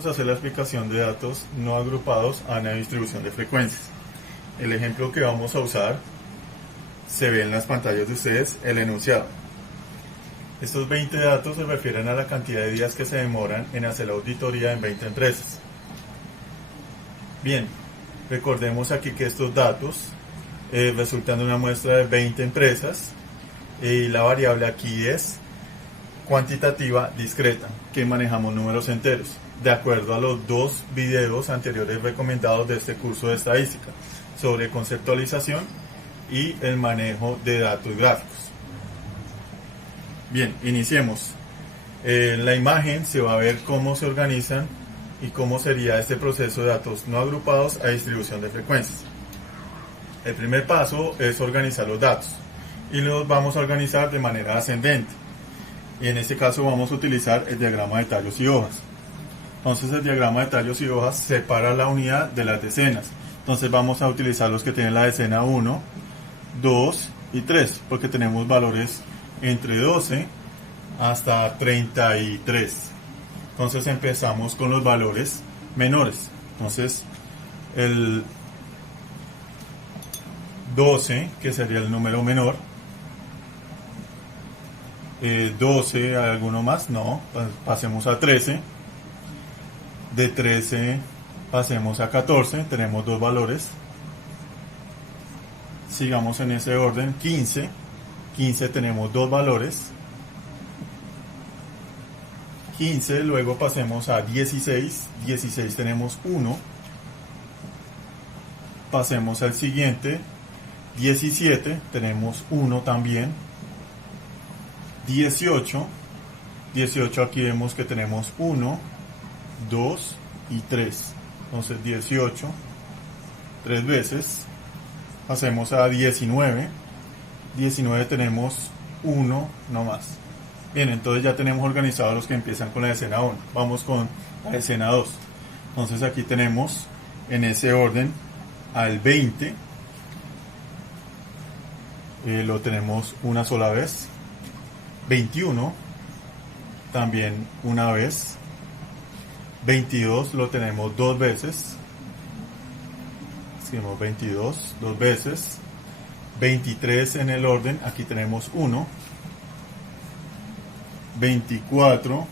Vamos a hacer la explicación de datos no agrupados a una distribución de frecuencias. El ejemplo que vamos a usar se ve en las pantallas de ustedes, el enunciado. Estos 20 datos se refieren a la cantidad de días que se demoran en hacer la auditoría en 20 empresas. Bien, recordemos aquí que estos datos resultan de una muestra de 20 empresas y la variable aquí es cuantitativa discreta, que manejamos números enteros, de acuerdo a los dos videos anteriores recomendados de este curso de estadística, sobre conceptualización y el manejo de datos gráficos. Bien, iniciemos. En la imagen se va a ver cómo se organizan y cómo sería este proceso de datos no agrupados a distribución de frecuencias. El primer paso es organizar los datos y los vamos a organizar de manera ascendente. Y en este caso vamos a utilizar el diagrama de tallos y hojas. Entonces el diagrama de tallos y hojas separa la unidad de las decenas. Entonces vamos a utilizar los que tienen la decena 1, 2 y 3, porque tenemos valores entre 12 hasta 33. Entonces empezamos con los valores menores. Entonces el 12, que sería el número menor, 12, ¿hay alguno más? No, pasemos a 13. De 13 pasemos a 14, tenemos dos valores. Sigamos en ese orden. 15 tenemos dos valores. 15, luego pasemos a 16 tenemos 1. Pasemos al siguiente. 17 tenemos 1 también. 18 aquí vemos que tenemos 1, 2 y 3. Entonces 18, 3 veces. Pasemos a 19 tenemos 1 no más. Bien, entonces ya tenemos organizados los que empiezan con la decena 1. Vamos con la decena 2. Entonces aquí tenemos en ese orden al 20. Lo tenemos una sola vez. 21 también una vez. 22 lo tenemos dos veces. Escribimos 22 dos veces. 23 en el orden, aquí tenemos 1. 24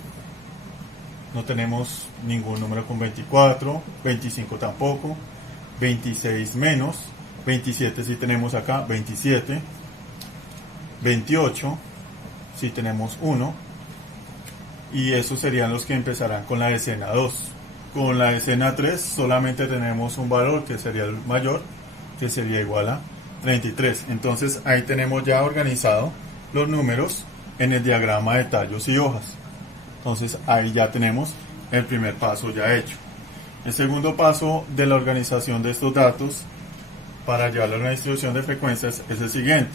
no tenemos ningún número con 24. 25 tampoco. 26 menos. 27 sí tenemos acá. 27. 28 sí tenemos 1. Y esos serían los que empezarán con la decena 2. Con la decena 3 solamente tenemos un valor que sería el mayor, que sería igual a 33. Entonces ahí tenemos ya organizado los números en el diagrama de tallos y hojas. Entonces ahí ya tenemos el primer paso ya hecho. El segundo paso de la organización de estos datos para llevarlo a una distribución de frecuencias es el siguiente.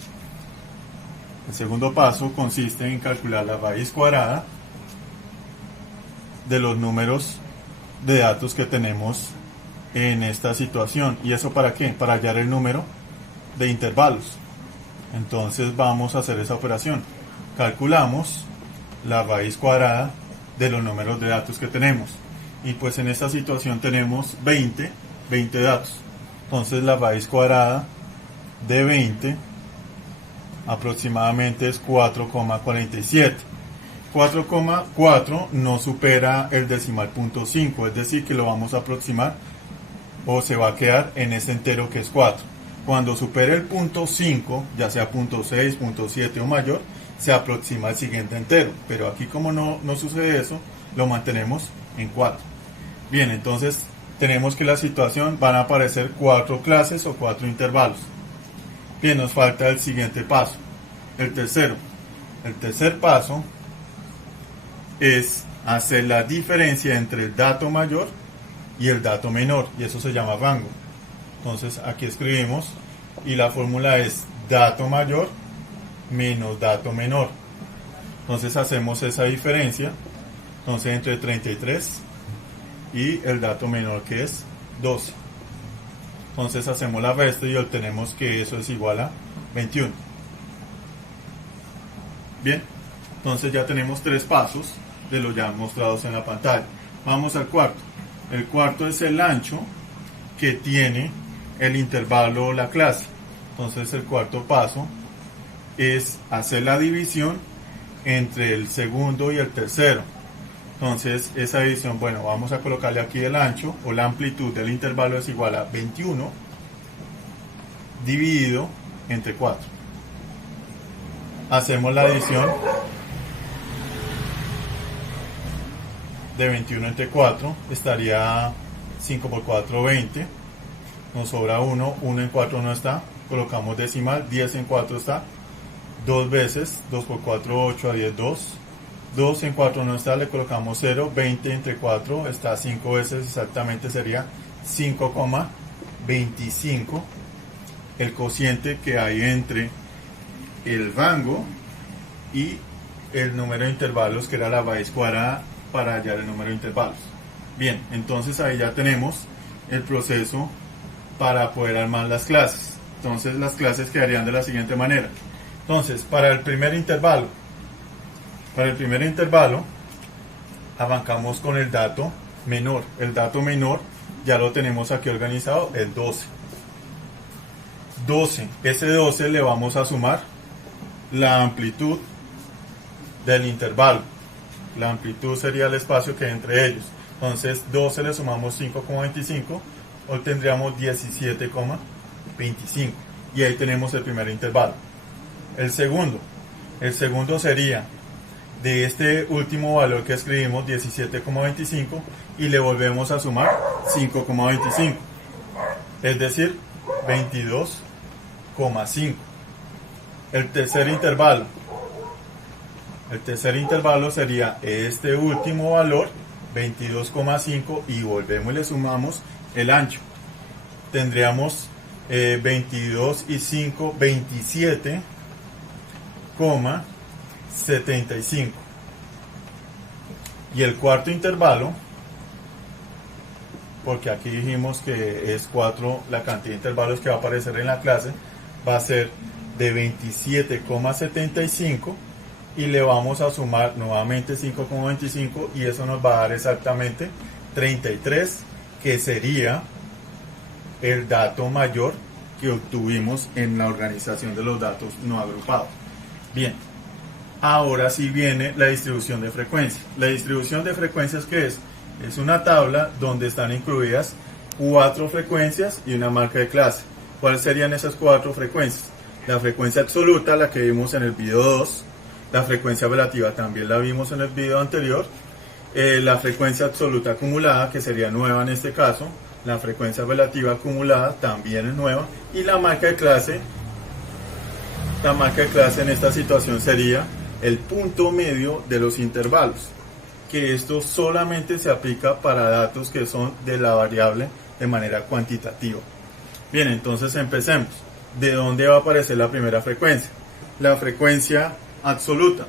El segundo paso consiste en calcular la raíz cuadrada de los números de datos que tenemos en esta situación. ¿Y eso para qué? Para hallar el número de intervalos. Entonces vamos a hacer esa operación. Calculamos la raíz cuadrada de los números de datos que tenemos. Y pues en esta situación tenemos 20 datos. Entonces la raíz cuadrada de 20 aproximadamente es 4,47. 4,4 no supera el decimal punto 5, es decir que lo vamos a aproximar o se va a quedar en ese entero que es 4. Cuando supere el punto 5, ya sea punto 6, punto 7 o mayor, se aproxima al siguiente entero, pero aquí como no sucede eso, lo mantenemos en 4. Bien, entonces tenemos que la situación van a aparecer 4 clases o 4 intervalos. Bien, nos falta el siguiente paso, el tercero. El tercer paso es hacer la diferencia entre el dato mayor y el dato menor, y eso se llama rango. Entonces aquí escribimos y la fórmula es dato mayor menos dato menor. Entonces hacemos esa diferencia, entonces entre 33 y el dato menor que es 12. Entonces hacemos la resta y obtenemos que eso es igual a 21. Bien, entonces ya tenemos 3 pasos de los ya mostrados en la pantalla. Vamos al cuarto. El cuarto es el ancho que tiene el intervalo o la clase. Entonces el cuarto paso es hacer la división entre el segundo y el tercero. Entonces esa división, bueno, vamos a colocarle aquí el ancho o la amplitud del intervalo es igual a 21 dividido entre 4. Hacemos la división de 21 entre 4, estaría 5 por 4, 20. Nos sobra 1, 1 en 4 no está, colocamos decimal, 10 en 4 está, 2 veces, 2 por 4, 8, a 10, 2. 2 en 4 no está, le colocamos 0, 20 entre 4 está 5 veces, exactamente sería 5,25. El cociente que hay entre el rango y el número de intervalos, que era la raíz cuadrada para hallar el número de intervalos. Bien, entonces ahí ya tenemos el proceso para poder armar las clases. Entonces las clases quedarían de la siguiente manera. Entonces, para el primer intervalo arrancamos con el dato menor. El dato menor ya lo tenemos aquí organizado, el 12. Ese 12 le vamos a sumar la amplitud del intervalo. La amplitud sería el espacio que hay entre ellos. Entonces 12 le sumamos 5,25, obtendríamos 17,25. Y ahí tenemos el primer intervalo. El segundo sería de este último valor que escribimos, 17,25, y le volvemos a sumar 5,25. Es decir, 22,5. El tercer intervalo sería este último valor, 22,5, y volvemos y le sumamos el ancho. Tendríamos 22 y 5, 27,75. Y el cuarto intervalo, porque aquí dijimos que es 4 la cantidad de intervalos que va a aparecer en la clase, va a ser de 27,75 y le vamos a sumar nuevamente 5,25 y eso nos va a dar exactamente 33, que sería el dato mayor que obtuvimos en la organización de los datos no agrupados. Bien, ahora sí viene la distribución de frecuencias. La distribución de frecuencias, ¿qué es? Es una tabla donde están incluidas 4 frecuencias y una marca de clase. ¿Cuáles serían esas 4 frecuencias? La frecuencia absoluta, la que vimos en el video 2. La frecuencia relativa también la vimos en el video anterior. La frecuencia absoluta acumulada, que sería nueva en este caso. La frecuencia relativa acumulada también es nueva. Y la marca de clase en esta situación sería el punto medio de los intervalos, que esto solamente se aplica para datos que son de la variable de manera cuantitativa. Bien, entonces empecemos. ¿De dónde va a aparecer la primera frecuencia? La frecuencia absoluta.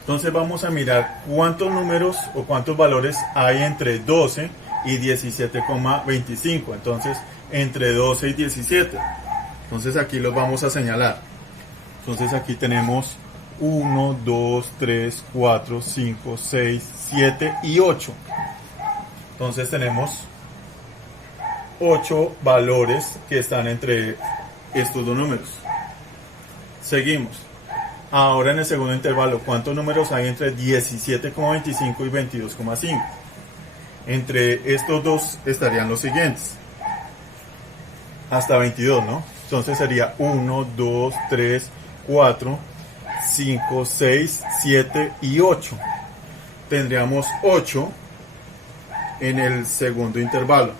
Entonces vamos a mirar cuántos números o cuántos valores hay entre 12 y 17,25. Entonces, entre 12 y 17. Entonces aquí los vamos a señalar. Entonces aquí tenemos 1, 2, 3, 4, 5, 6, 7 y 8. Entonces tenemos 8 valores que están entre estos dos números. Seguimos. Ahora en el segundo intervalo, ¿cuántos números hay entre 17,25 y 22,5? Entre estos dos estarían los siguientes. Hasta 22, ¿no? Entonces sería 1, 2, 3, 4, 5, 6, 7 y 8. Tendríamos 8 en el segundo intervalo.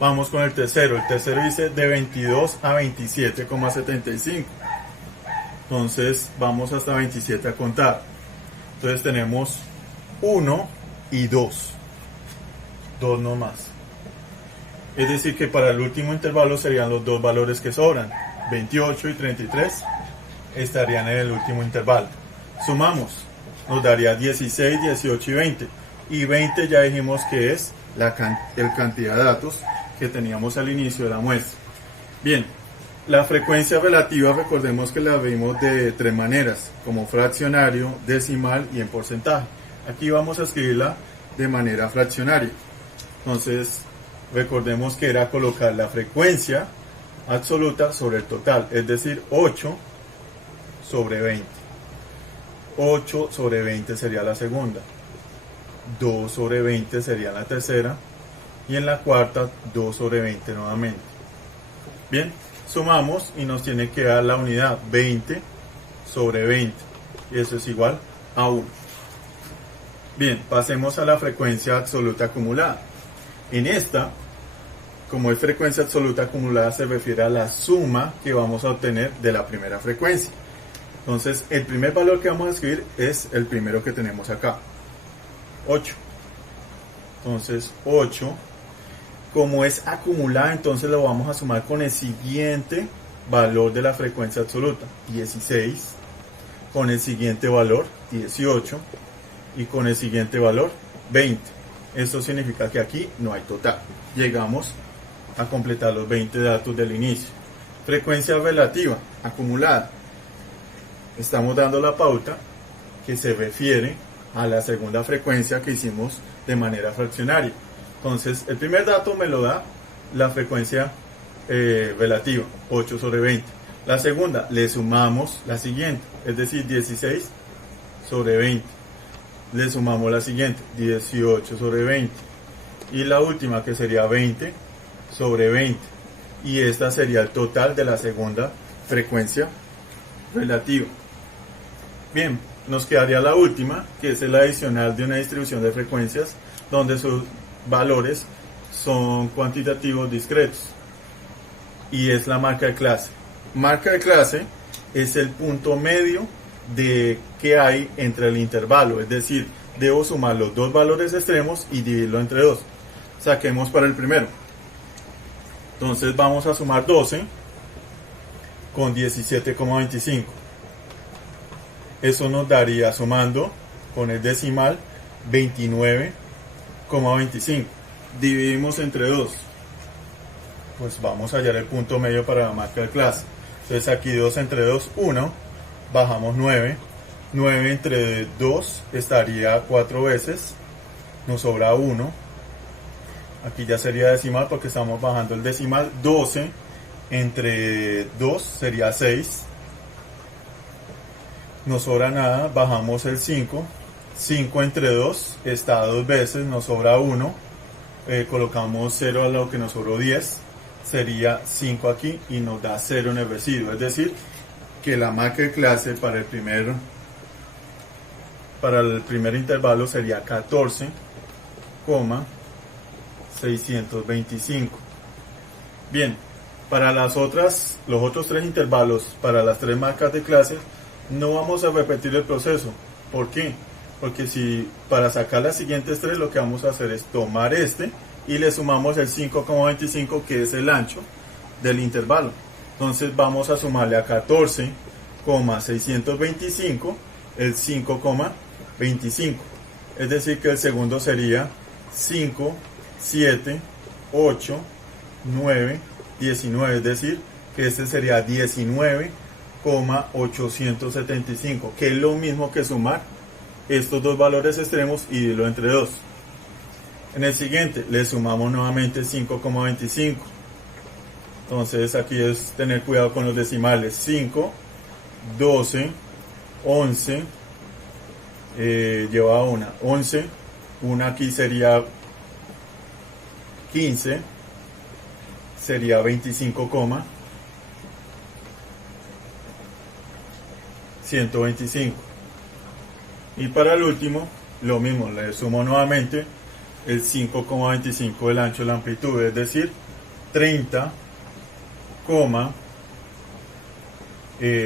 Vamos con el tercero. El tercero dice de 22 a 27,75. Entonces vamos hasta 27 a contar. Entonces tenemos 1 y 2. 2 no más. Es decir que para el último intervalo serían los dos valores que sobran. 28 y 33 estarían en el último intervalo. Sumamos. Nos daría 16, 18 y 20. Y 20 ya dijimos que es el cantidad de datos que teníamos al inicio de la muestra. Bien, La frecuencia relativa, recordemos que la vimos de tres maneras, como fraccionario, decimal y en porcentaje. Aquí vamos a escribirla de manera fraccionaria. Entonces, recordemos que era colocar la frecuencia absoluta sobre el total, es decir, 8 sobre 20. 8 sobre 20 sería la segunda, 2 sobre 20 sería la tercera, y en la cuarta 2 sobre 20 nuevamente. Bien, sumamos y nos tiene que dar la unidad 20 sobre 20, y eso es igual a 1. Bien, pasemos a la frecuencia absoluta acumulada. En esta, como es frecuencia absoluta acumulada, se refiere a la suma que vamos a obtener de la primera frecuencia. Entonces, el primer valor que vamos a escribir es el primero que tenemos acá, 8. Entonces, 8, como es acumulada, entonces lo vamos a sumar con el siguiente valor de la frecuencia absoluta, 16, con el siguiente valor, 18, y con el siguiente valor, 20. Esto significa que aquí no hay total. Llegamos a completar los 20 datos del inicio. Frecuencia relativa, acumulada. Estamos dando la pauta que se refiere a la segunda frecuencia que hicimos de manera fraccionaria. Entonces, el primer dato me lo da la frecuencia relativa, 8 sobre 20. La segunda, le sumamos la siguiente, es decir, 16 sobre 20. Le sumamos la siguiente, 18 sobre 20. Y la última, que sería 20 sobre 20. Y esta sería el total de la segunda frecuencia relativa. Bien, nos quedaría la última, que es el adicional de una distribución de frecuencias, donde sus valores son cuantitativos discretos. Y es la marca de clase. Marca de clase es el punto medio de que hay entre el intervalo, es decir, debo sumar los dos valores extremos y dividirlo entre 2. Saquemos para el primero. Entonces vamos a sumar 12 con 17,25. Eso nos daría, sumando con el decimal, 29,25. Dividimos entre 2. Pues vamos a hallar el punto medio para la marca de clase. Entonces aquí 2 entre 2, 1. Bajamos 9. 9 entre 2 estaría 4 veces. Nos sobra 1. Aquí ya sería decimal porque estamos bajando el decimal. 12 entre 2 sería 6. No sobra nada, bajamos el 5. 5 entre 2 está 2 veces, nos sobra 1. Colocamos 0 a lo que nos sobró 10. Sería 5 aquí y nos da 0 en el residuo. Es decir, que la marca de clase para el primer intervalo sería 14,625. Bien, para los otros 3 intervalos, para las 3 marcas de clase, no vamos a repetir el proceso. ¿Por qué? Porque si para sacar las siguientes 3 lo que vamos a hacer es tomar este y le sumamos el 5,25 que es el ancho del intervalo. Entonces vamos a sumarle a 14,625 el 5,25. Es decir que el segundo sería 5, 7, 8, 9, 19. Es decir que este sería 19,875, que es lo mismo que sumar estos dos valores extremos y dividirlo entre 2. En el siguiente le sumamos nuevamente 5,25. Entonces aquí es tener cuidado con los decimales. 5, 12, 11, lleva una 11, una aquí sería 15, sería 25,125. Y para el último, lo mismo, le sumo nuevamente el 5,25 del ancho de la amplitud, es decir, 30,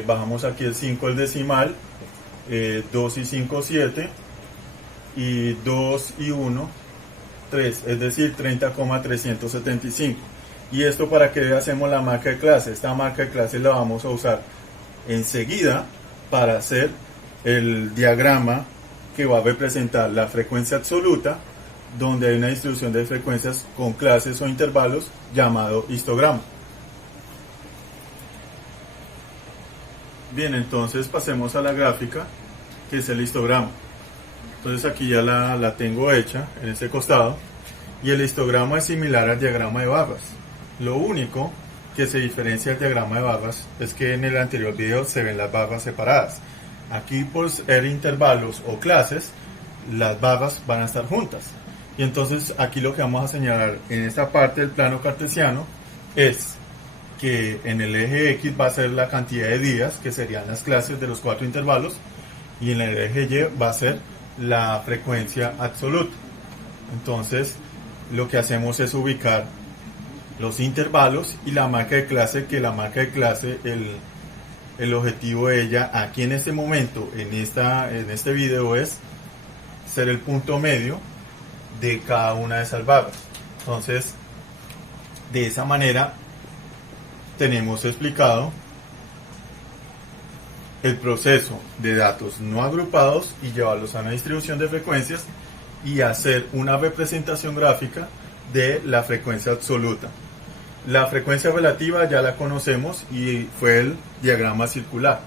bajamos aquí el 5 el decimal, 2 y 5, 7, y 2 y 1, 3, es decir, 30,375. Y esto para que hacemos la marca de clase. Esta marca de clase la vamos a usar enseguida para hacer el diagrama que va a representar la frecuencia absoluta, donde hay una distribución de frecuencias con clases o intervalos llamado histograma. Bien, entonces pasemos a la gráfica, que es el histograma. Entonces aquí ya la tengo hecha en este costado, y el histograma es similar al diagrama de barras. Lo único que se diferencia del diagrama de barras es que en el anterior video se ven las barras separadas. Aquí, por ser intervalos o clases, las barras van a estar juntas. Y entonces aquí lo que vamos a señalar en esta parte del plano cartesiano es que en el eje X va a ser la cantidad de días, que serían las clases de los 4 intervalos, y en el eje Y va a ser la frecuencia absoluta. Entonces lo que hacemos es ubicar los intervalos y la marca de clase, que la marca de clase, el objetivo de ella aquí en este momento, en este video, es ser el punto medio de cada una de esas barras. Entonces, de esa manera tenemos explicado el proceso de datos no agrupados y llevarlos a una distribución de frecuencias y hacer una representación gráfica de la frecuencia absoluta. La frecuencia relativa ya la conocemos y fue el diagrama circular,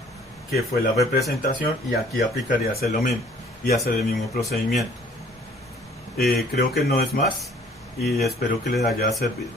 que fue la representación, y aquí aplicaría hacer lo mismo y hacer el mismo procedimiento. Creo que no es más y espero que les haya servido.